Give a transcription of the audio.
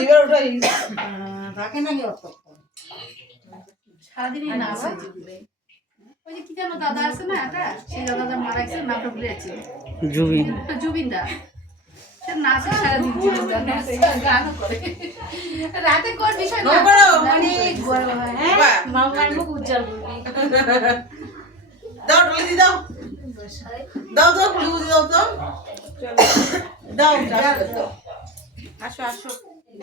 এবার ওটাই থাকে না কি অত সারাদিনই নাচ হয়েছে ঘুরে। ওই যে কি যেন দাদা আছে না একটা, সেই দাদা মারা গেছে, নামটা ভুলে যাচ্ছি। জুবিন দা, সে নাচে সারাদিন, জুবিন দা নাচে, গানও করে। রাতে কোন বিষয় না মানে মামার মুখ উজ্জ্বল করবি। দাও টলি দাও দাও দাও টলি দাও তো দাও আসো আসো।